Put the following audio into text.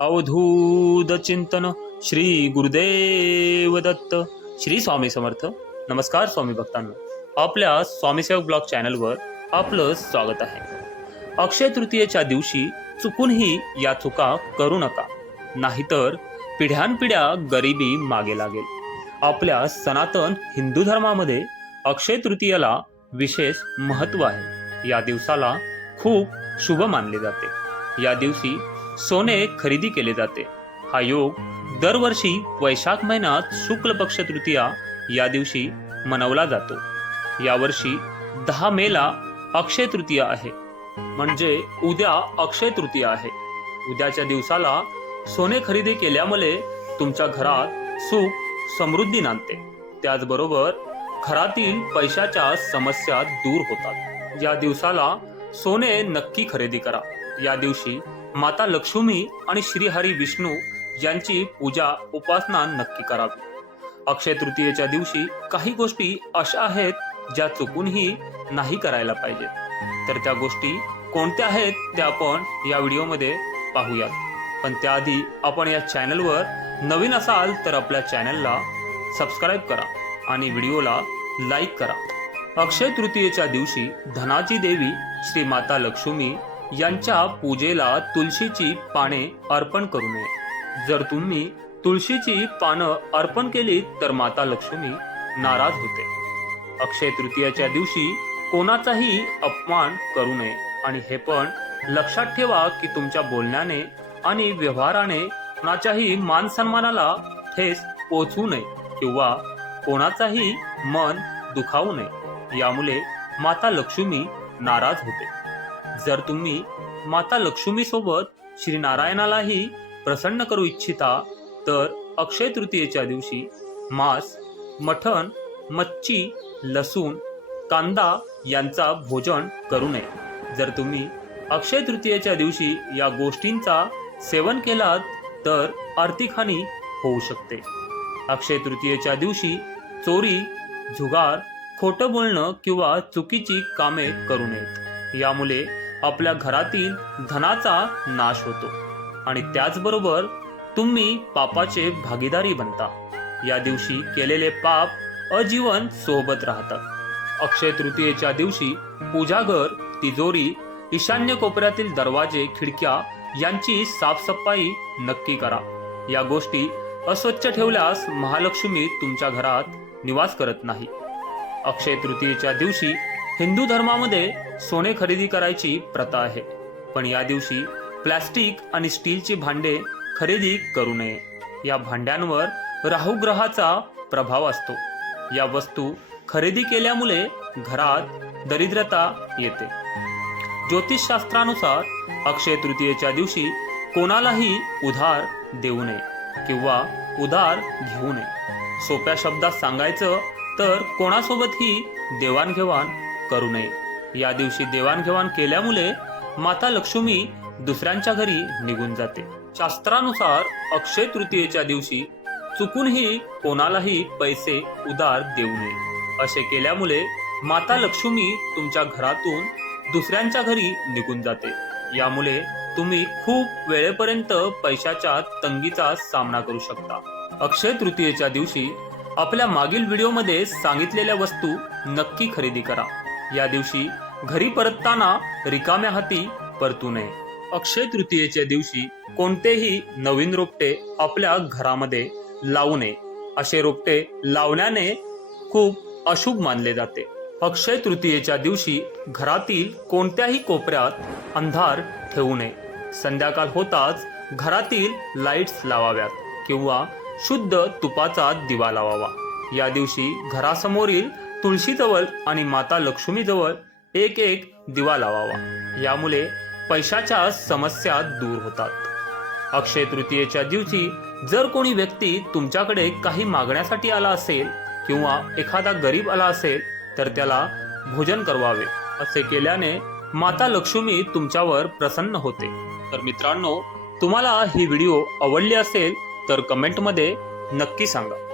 अवधूत चिंतन श्री गुरुदेव दत्त. श्री स्वामी समर्थ. नमस्कार स्वामी भक्तांनो. आपल्या स्वामीसेवक ब्लॉग चॅनलवर आपलं स्वागत आहे. अक्षय तृतीयेच्या दिवशी चुकूनही या चुका करू नका. नाहीतर पिढ्यानपिढ्या गरिबी मागे लागेल. आपल्या सनातन हिंदू धर्मामध्ये अक्षय तृतीयेला विशेष महत्त्व आहे. या दिवसाला खूप शुभ मानले जाते. या दिवशी सोने खरेदी केले जाते. हा योग दरवर्षी वैशाख महिन्यात शुक्ल पक्ष तृतीया या दिवशी मनवला जातो. यावर्षी दहा मेला अक्षय तृतीया आहे. म्हणजे उद्या अक्षय तृतीया आहे. उद्याच्या दिवसाला सोने खरेदी केल्यामुळे तुमच्या घरात सुख समृद्धी नांदते. त्याचबरोबर घरातील पैशाच्या समस्या दूर होतात. या दिवसाला सोने नक्की खरेदी करा. या दिवशी माता लक्ष्मी आणि श्रीहरी विष्णू यांची पूजा उपासना नक्की करावी. अक्षय तृतीयेच्या दिवशी काही गोष्टी अशा आहेत ज्या चुकूनही नाही करायला पाहिजेत तर त्या गोष्टी कोणत्या आहेत त्या आपण या व्हिडिओमध्ये पाहूयात. पण त्याआधी आपण या चॅनलवर नवीन असाल तर आपल्या चॅनलला सबस्क्राईब करा आणि व्हिडिओला लाईक करा. अक्षय तृतीयेच्या दिवशी धनाची देवी श्री माता लक्ष्मी यांच्या पूजेला तुळशीची पाने अर्पण करू नये. जर तुम्ही तुळशीची पानं अर्पण केली तर माता लक्ष्मी नाराज होते. अक्षय तृतीयाच्या दिवशी कोणाचाही अपमान करू नये. आणि हे पण लक्षात ठेवा की तुमच्या बोलण्याने आणि व्यवहाराने कोणाच्याही मान सन्मानाला ठेस पोचू नये किंवा कोणाचाही मन दुखावू नये. यामुळे माता लक्ष्मी नाराज होते. जर तुम्ही माता लक्ष्मीसोबत श्रीनारायणालाही प्रसन्न करू इच्छिता तर अक्षय तृतीयेच्या दिवशी मांस मठण मच्छी लसूण कांदा यांचा भोजन करू नये. जर तुम्ही अक्षय तृतीयेच्या दिवशी या गोष्टींचा सेवन केलात तर आर्थिक हानी होऊ शकते. अक्षय तृतीयेच्या दिवशी चोरी जुगार खोटं बोलणं किंवा चुकीची कामे करू नयेत. यामुळे आपल्या घरातील धनाचा नाश होतो. आणि त्याचबरोबर तुम्ही पापाचे भागीदारी बनता. या दिवशी केलेले पाप अजीवन सोबत राहतात. अक्षय तृतीयेच्या दिवशी पूजाघर तिजोरी ईशान्य कोपऱ्यातील दरवाजे खिडक्या यांची साफसफाई नक्की करा. या गोष्टी अस्वच्छ ठेवल्यास महालक्ष्मी तुमच्या घरात निवास करत नाही. अक्षय तृतीयेच्या दिवशी हिंदू धर्मामध्ये सोने खरेदी करायची प्रथा आहे. पण या दिवशी प्लॅस्टिक आणि स्टीलची भांडे खरेदी करू नये. या भांड्यांवर राहू ग्रहाचा प्रभाव असतो. या वस्तू खरेदी केल्यामुळे घरात दरिद्रता येते. ज्योतिषशास्त्रानुसार अक्षय तृतीयेच्या दिवशी कोणालाही उधार देऊ नये किंवा उधार घेऊ नये. सोप्या शब्दात सांगायचं तर कोणासोबतही देवाणघेवाण करू नये. या दिवशी देवाणघेवाण केल्यामुळे माता लक्ष्मी दुसऱ्यांच्या घरी निघून जाते. शास्त्रानुसार अक्षय तृतीयेच्या दिवशी चुकूनही कोणालाही पैसे उधार देऊ नये. असे केल्यामुळे माता लक्ष्मी तुमच्या घरातून दुसऱ्यांच्या घरी निघून जाते. यामुळे तुम्ही खूप वेळेपर्यंत पैशाच्या तंगीचा सामना करू शकता. अक्षय तृतीयेच्या दिवशी आपल्या मागील व्हिडिओमध्ये सांगितलेल्या वस्तू नक्की खरेदी करा. या दिवशी घरी परतताना रिकाम्या हाती परतू नये. अक्षय तृतीयेच्या दिवशी कोणतेही नवीन रोपटे आपल्या घरामध्ये लावू नये. असे रोपटे लावण्याने खूप अशुभ मानले जाते. अक्षय तृतीयेच्या दिवशी घरातील कोणत्याही कोपऱ्यात अंधार ठेवू नये. संध्याकाळ होताच घरातील लाईट्स लावाव्यात किंवा शुद्ध तुपाचा दिवा लावावा. या दिवशी घरासमोरील तुळशीजवळ आणि माता लक्ष्मीजवळ एक एक दिवा लावावा. यामुळे पैशाच्या समस्या दूर होतात. अक्षय तृतीयेच्या दिवशी जर कोणी व्यक्ती तुमच्याकडे काही मागण्यासाठी आला असेल किंवा एखादा गरीब आला असेल तर त्याला भोजन करवावे. असे केल्याने माता लक्ष्मी तुमच्यावर प्रसन्न होते. तर मित्रांनो तुम्हाला ही व्हिडिओ आवडली असेल तर कमेंटमध्ये नक्की सांगा.